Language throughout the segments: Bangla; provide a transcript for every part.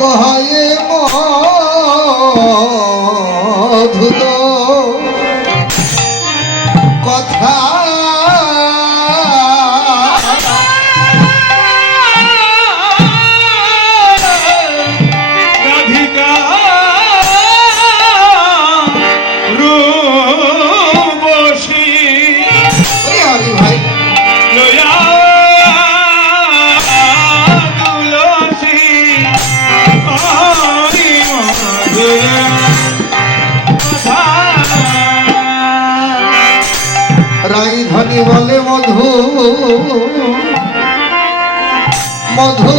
কহে মধুর কথা রাইধনী বলে মধু মধু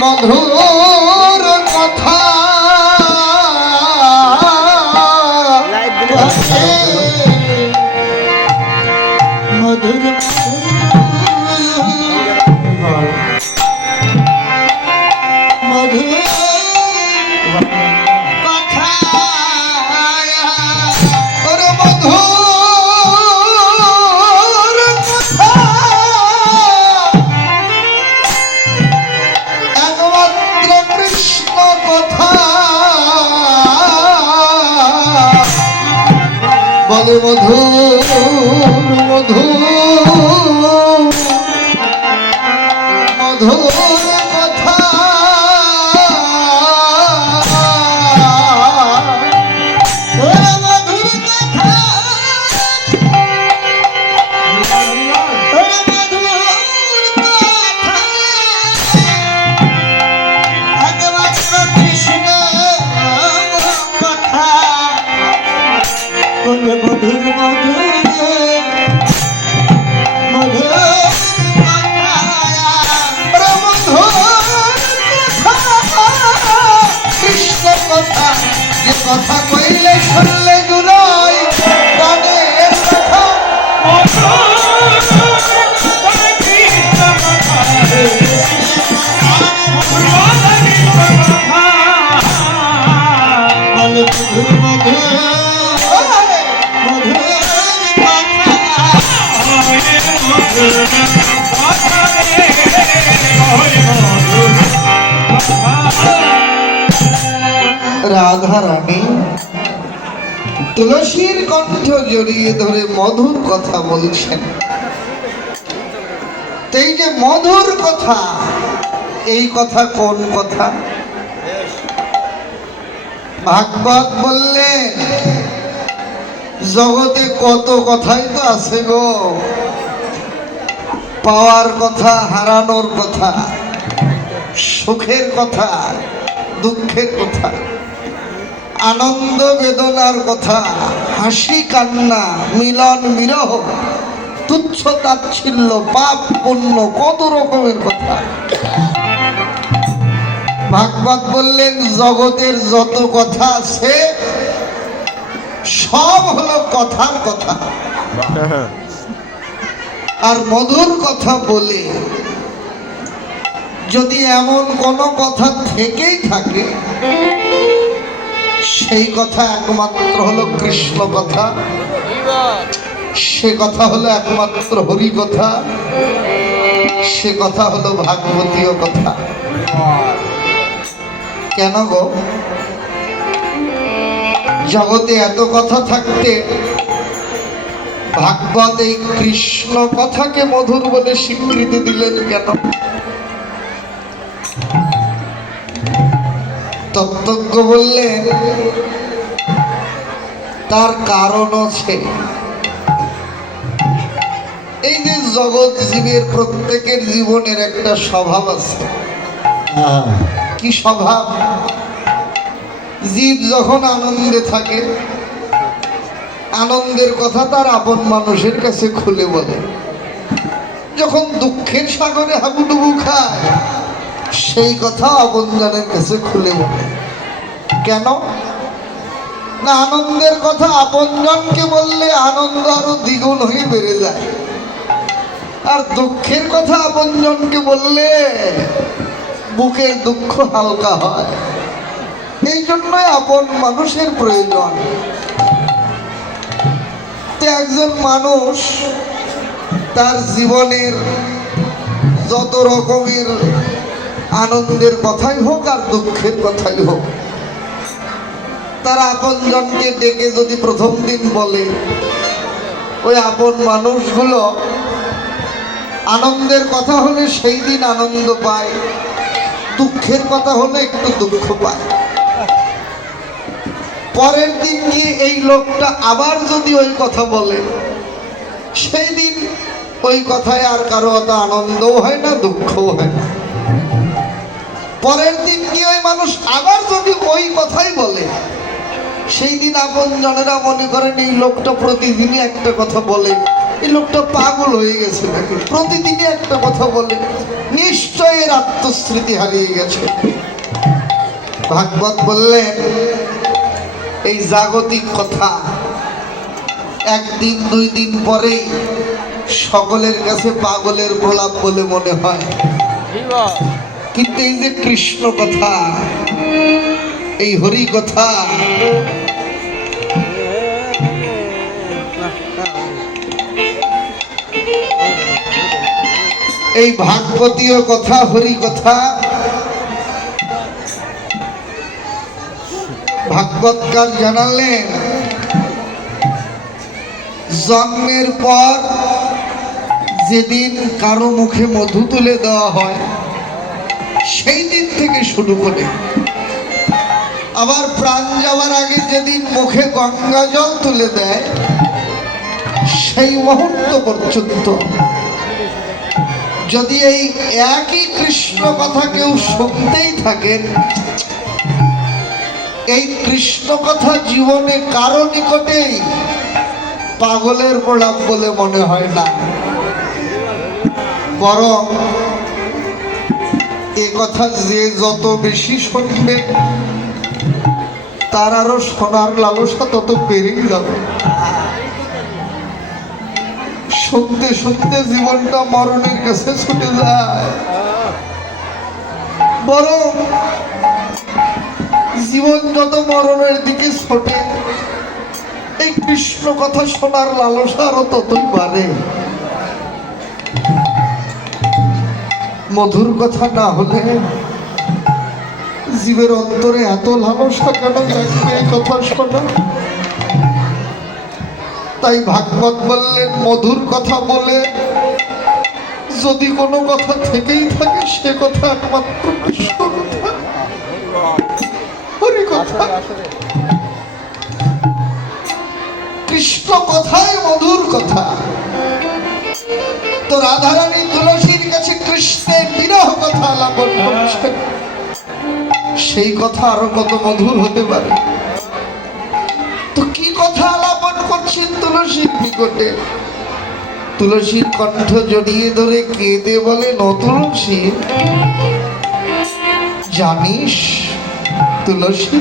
মধুর কথা মধুর মধুর বলে মধুর মধুর মধুর কথা মধুর কৃষ্ণ কথা যে কথা কইলে শুনলে জুড়াই প্রাণের কথা রাধা রানী তুলসীর কণ্ঠ জড়িয়ে ধরে মধুর কথা বলছেন। এই যে মধুর কথা, এই কথা কোন কথা? ভাগবত বললেন জগতে কত কথাই তো আছে গো, পাওয়ার কথা, হারানোর কথা, সুখের কথা, দুঃখের কথা, আনন্দ বেদনার কথা, হাসি কান্না, মিলন বিরহ, তুচ্ছ তাচ্ছিল্য, পাপ পুণ্য, কত রকমের কথা। ভাগবত বললেন জগতের যত কথা আছে সব হলো কথার কথা। আর মধুর কথা বলে যদি এমন কোনো কথা থেকেই থাকে সেই কথা একমাত্র হলো কৃষ্ণ কথা, সে কথা হলো একমাত্র হরি কথা, সে কথা হলো ভাগবতীয় কথা। কেন গো? জগতে এত কথা থাকতে ভাগবত এই কৃষ্ণ কথাকে মধুর বলে স্বীকৃতি দিলেন কেন? তত্ত্বজ্ঞ বললেন তার কারণ আছে। এই যে জগৎ জীবের প্রত্যেকের জীবনের একটা স্বভাব আছে। কি স্বভাব? জীব যখন আনন্দে থাকে আনন্দের কথা তার আপন মানুষের কাছে খুলে বলে, যখন দুঃখের সাগরে হাবুডুবু খায় সেই কথা আপনজনের কাছে খুলে বলে। কেন না? আনন্দের কথা আপনজনকে বললে আনন্দ আরো দ্বিগুণ হয়ে বেড়ে যায়, আর দুঃখের কথা আপনজনকে বললে বুকের দুঃখ হালকা হয়। এই জন্যই আপন মানুষের প্রয়োজন। একজন মানুষ তার জীবনের যত রকমের আনন্দের কথাই হোক আর দুঃখের কথাই হোক, তারা আপনজনকে ডেকে যদি প্রথম দিন বলে, ওই আপন মানুষগুলো আনন্দের কথা হলে সেই দিন আনন্দ পায়, দুঃখের কথা হলে একটু দুঃখ পায়। পরের দিন গিয়ে এই লোকটা আবার যদি ওই কথা বলে, সেই দিন ওই কথায় আর কারো অত আনন্দও হয় না, দুঃখও হয় না। পরের দিন গিয়ে ওই মানুষ আবার যদি ওই কথাই বলে, সেই দিন আপন জনেরা মনে করেন এই লোকটা প্রতিদিনই একটা কথা বলে, এই লোকটা পাগল হয়ে গেছে নাকি, প্রতিদিনই একটা কথা বলে, নিশ্চয় এর আত্মস্মৃতি হারিয়ে গেছে। ভাগবত বললেন, এই জাগতিক কথা একদিন দুই দিন পরেই সকলের কাছে পাগলের প্রলাপ বলে মনে হয়, কিন্তু এই যে কৃষ্ণ কথা, এই হরি কথা, এই ভাগবতীয় কথা, হরি কথা, ভাগবতকার জানালেন জন্মের পর যেদিন কারো মুখে মধু তুলে দেওয়া হয়, সেই দিন থেকে শুরু করে আবার প্রাণ যাওয়ার আগে যেদিন মুখে গঙ্গা জল তুলে দেয়, সেই মুহূর্ত পর্যন্ত যদি এই একই কৃষ্ণ কথা কেউ শুনতেই থাকেন, এই কৃষ্ণ কথা জীবনে কারো নিকটেই পাগলের প্রলাপ বলে মনে হয় না, বরং এ কথা যে যত বেশি শুনবে তার আরো শোনার লালসা তত বেড়েই যাবে। শুনতে শুনতে জীবনটা মরণের কাছে ছুটে যায়, বরং জীবন যত মরণের দিকে ছোটে, এই কৃষ্ণ কথা শোনার লালসা আরো ততই বাড়ে। মধুর কথা না হলে জীবের অন্তরে এত লালসা কেন জাগবে এই কথা শোনা? তাই ভাগবত বললেন, মধুর কথা বলে যদি কোনো কথা থেকেই থাকে, সে কথা একমাত্র কৃষ্ণ কথা, হরি কথা। কৃষ্ণ কথাই মধুর কথা। তো রাধারানী তুলসীর কাছে কৃষ্ণের বিরহ কথা আলাপন করছেন, সেই কথা আরো কত মধুর হতে পারে। তো কি কথা আলাপন করছেন তুলসীর নিকটে? তুলসীর কণ্ঠ জড়িয়ে ধরে কেঁদে বলে, ন তুলসী, জানিস তুলসী,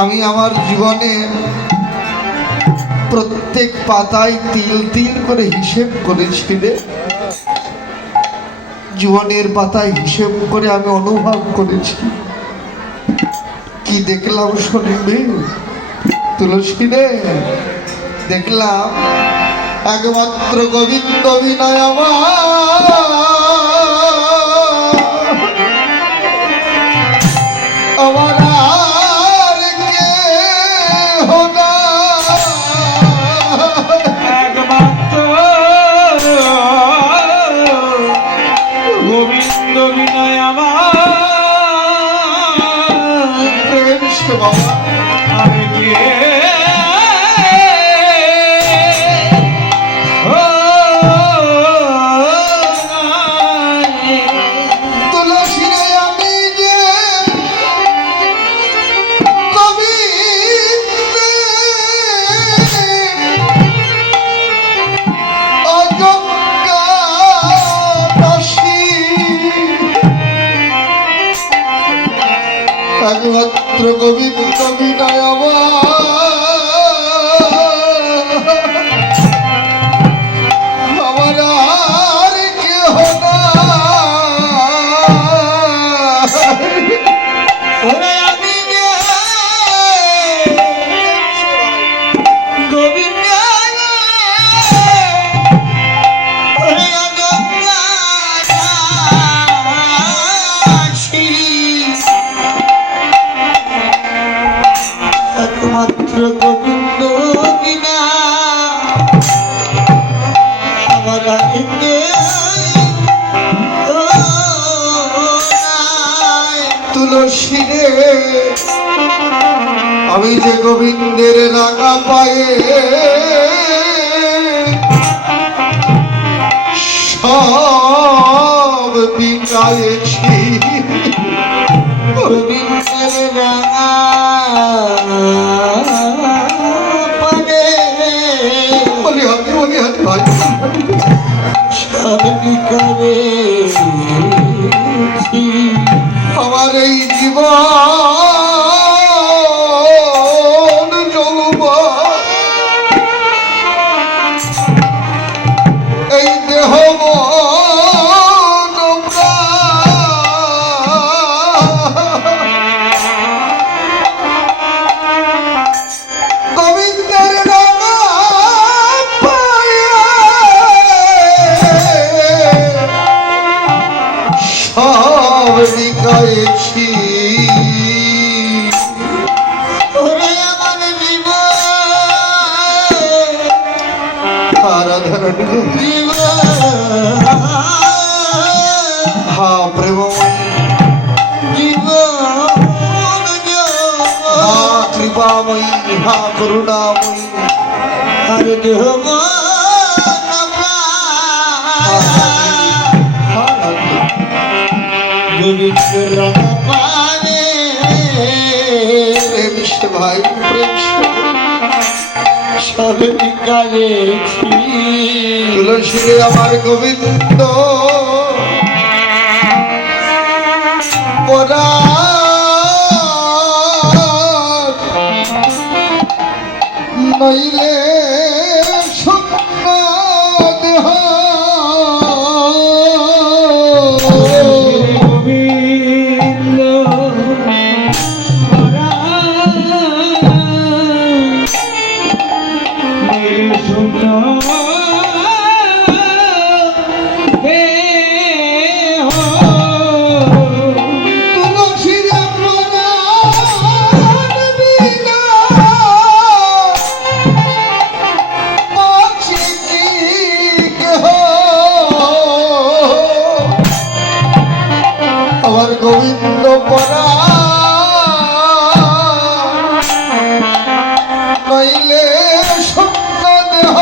আমি আমার জীবনে প্রত্যেক পাতায় তিল তিল করে হিসেব করেছি রে। জীবনের পাতায় হিসেব করে আমি অনুভব করেছি, কি দেখলাম শুনবি তুলসী রে? দেখলাম একমাত্র গোবিন্দ বিনয় আমার আর কেহ নাই, একমাত্র গোবিন্দ বিনয় আমার প্রেম সেবা আমি কে হারাইতে তুলসী রে আমি যে গোবিন্দের রাঙা পায়ে সব বিকায়েছি গোবিন্দের রাঙা পারে বলি হাতে ভাই সব বিকারেছি আমার এই জীবন যৌবন এই দেহ মন প্রাণ গোবিন্দের রাঙা পায়ে সব বিকায়েছি ওরে আমার জীবন আরাধন জীবন হা প্রেমময়ী জীবন হা কৃপাময়ী হা করুণাময়ী আর দেহ মন প্রাণ গোবিন্দের রাঙা পারে প্রেম সে ভাই প্রেম সে সব বিকারেছি তুলসী রে আমার গোবিন্দ নইলে স্বপ্ন দেহ গোবিন্দ তুলসী রে পরাণ বিনা পাছি কি কেহ আমার গোবিন্দ পরাণ নইলে স্বপ্ন দেহ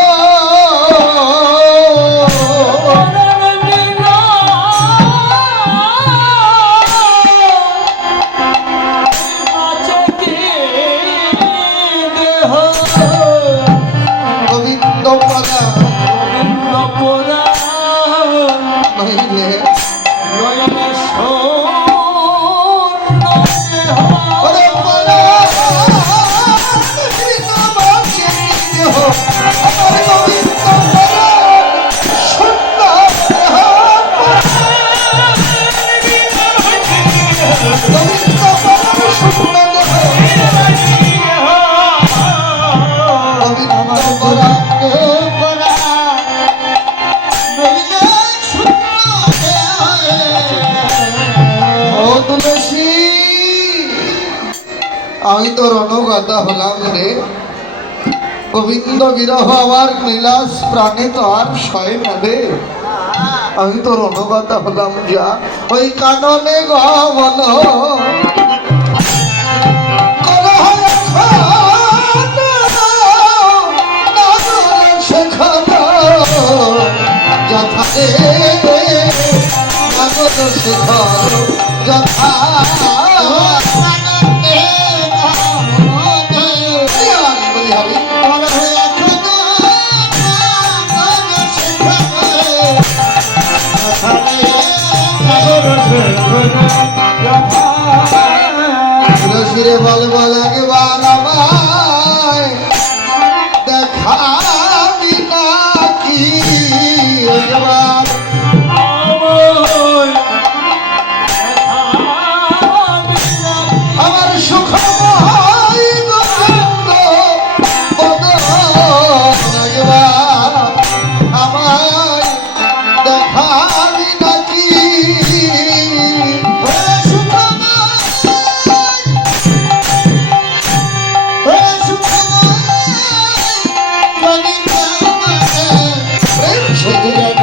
গোবিন্দ পরাণ নইলে ওরে পরাণ বিনা পাছি কি কেহ আমার গোবিন্দ পরাণ স্বপ্ন দেহ গোবিন্দ পরাণ স্বপ্ন দেহ গোবিন্দ পরাণ ও তুলসী আমি তো রণগাতা হলাম রে গোবিন্দ বিরহ আমার নীলাস প্রাণে তো আর সয় না রে আমি তো রণগাতা হলাম যা ওই কাননে গমন যথারে আগত শেখর যথা বলি হরি রসিরে বলবো একবার আমায় দেখাবি নাকি একবার আমার সুখময় গোবিন্দ বদন একবার আমায় দেখাবি নাকি প্রেম সে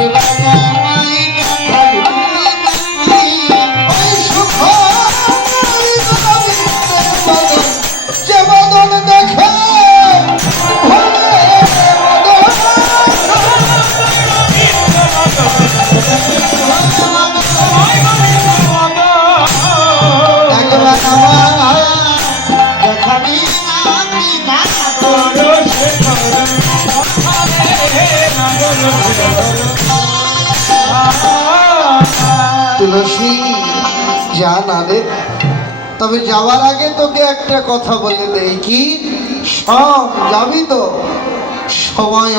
তুলসী যা না রে, তবে যাওয়ার আগে তোকে একটা কথা বলে দেই। কি? সব যাবি তো? সময়